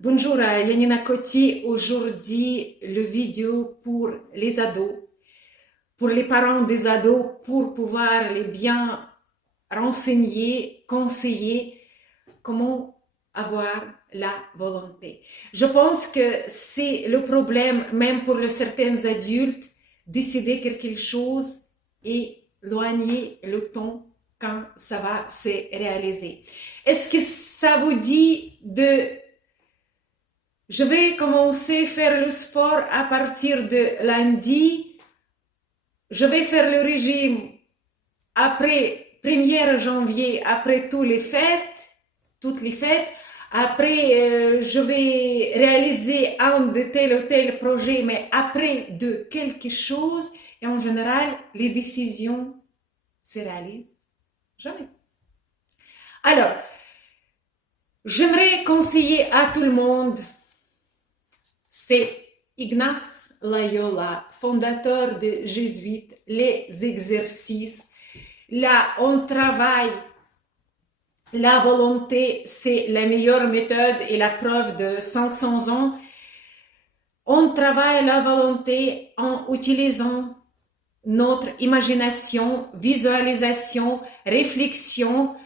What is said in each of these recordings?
Bonjour, Yanina Coty. Aujourd'hui, le vidéo pour les ados, pour les parents des ados, pour pouvoir les bien renseigner, conseiller comment avoir la volonté. Je pense que c'est le problème, même pour certains adultes, décider quelque chose et éloigner le temps quand ça va se réaliser. Est-ce que ça vous dit je vais commencer à faire le sport à partir de lundi. Je vais faire le régime après 1er janvier, après toutes les fêtes. Après, je vais réaliser un de tel ou tel projet, mais après de quelque chose. Et en général, les décisions se réalisent jamais. Alors, j'aimerais conseiller à tout le monde. C'est Ignace Loyola, fondateur des Jésuites, les exercices. Là, on travaille la volonté, c'est la meilleure méthode et la preuve de 500 ans. On travaille la volonté en utilisant notre imagination, visualisation, réflexion,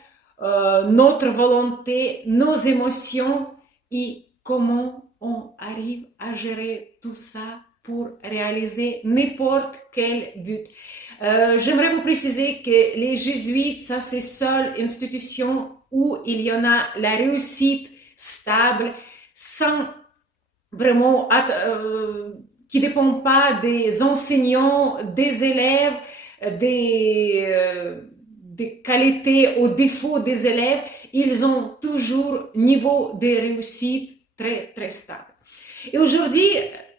notre volonté, nos émotions et comment on arrive à gérer tout ça pour réaliser n'importe quel but. J'aimerais vous préciser que les jésuites, ça c'est seule institution où il y en a la réussite stable, sans vraiment qui ne dépend pas des enseignants, des élèves, des qualités ou défauts des élèves. Ils ont toujours niveau de réussite très, très stable. Et aujourd'hui,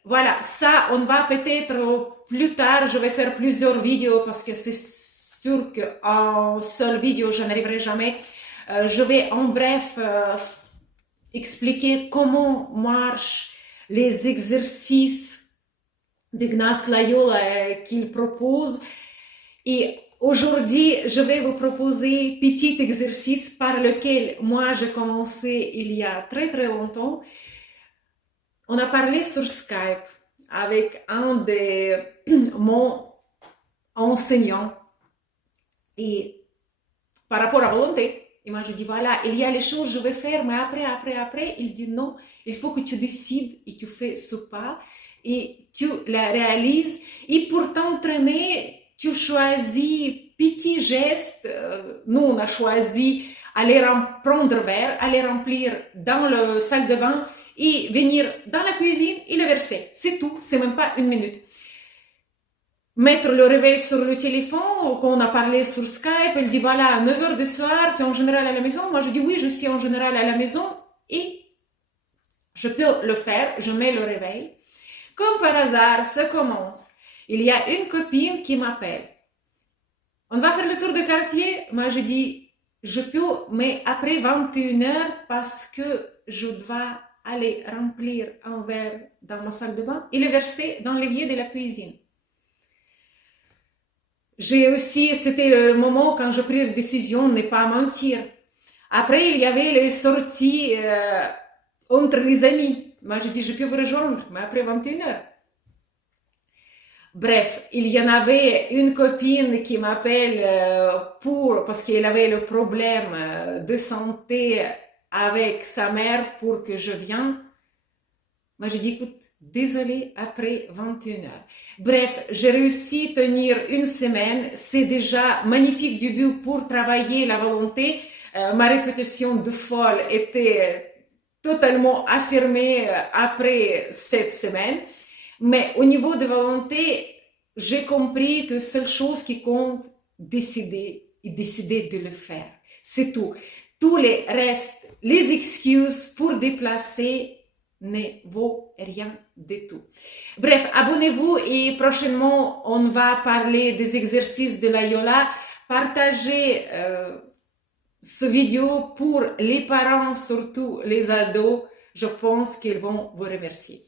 voilà, ça, on va peut-être plus tard, je vais faire plusieurs vidéos parce que c'est sûr qu'en seule vidéo, je n'arriverai jamais. Je vais en bref expliquer comment marchent les exercices d'Ignace Loyola qu'il propose. Et aujourd'hui, je vais vous proposer un petit exercice par lequel moi j'ai commencé il y a très très longtemps. On a parlé sur Skype avec un de mon enseignant et par rapport à la volonté. Et moi, je dis, voilà, il y a les choses que je vais faire, mais après, il dit non, il faut que tu décides et tu fais ce pas et tu la réalises. Et pour t'entraîner, tu choisis petits gestes. Nous, on a choisi aller prendre verre, aller remplir dans la salle de bain et venir dans la cuisine et le verser. C'est tout, c'est même pas 1 minute. Mettre le réveil sur le téléphone, quand on a parlé sur Skype, elle dit voilà, 9h du soir, tu es en général à la maison. Moi, je dis oui, je suis en général à la maison et je peux le faire, je mets le réveil. Comme par hasard, ça commence. Il y a une copine qui m'appelle. On va faire le tour du quartier. Moi, je dis, je peux, mais après 21h parce que je dois aller remplir un verre dans ma salle de bain et le verser dans l'évier de la cuisine. J'ai aussi, c'était le moment quand je pris la décision de ne pas mentir. Après, il y avait les sorties entre les amis. Moi, je dis, je peux vous rejoindre, mais après 21h. Bref, il y en avait une copine qui m'appelle parce qu'elle avait le problème de santé avec sa mère pour que je vienne. Moi, je dis, écoute, désolée, après 21h. Bref, j'ai réussi à tenir 1 semaine. C'est déjà magnifique début pour travailler la volonté. Ma réputation de folle était totalement affirmée après cette semaine. Mais au niveau de volonté, j'ai compris que seule chose qui compte, décider et décider de le faire. C'est tout. Tous les restes, les excuses pour déplacer ne vaut rien du tout. Bref, abonnez-vous et prochainement, on va parler des exercices de Loyola. Partagez ce vidéo pour les parents, surtout les ados. Je pense qu'ils vont vous remercier.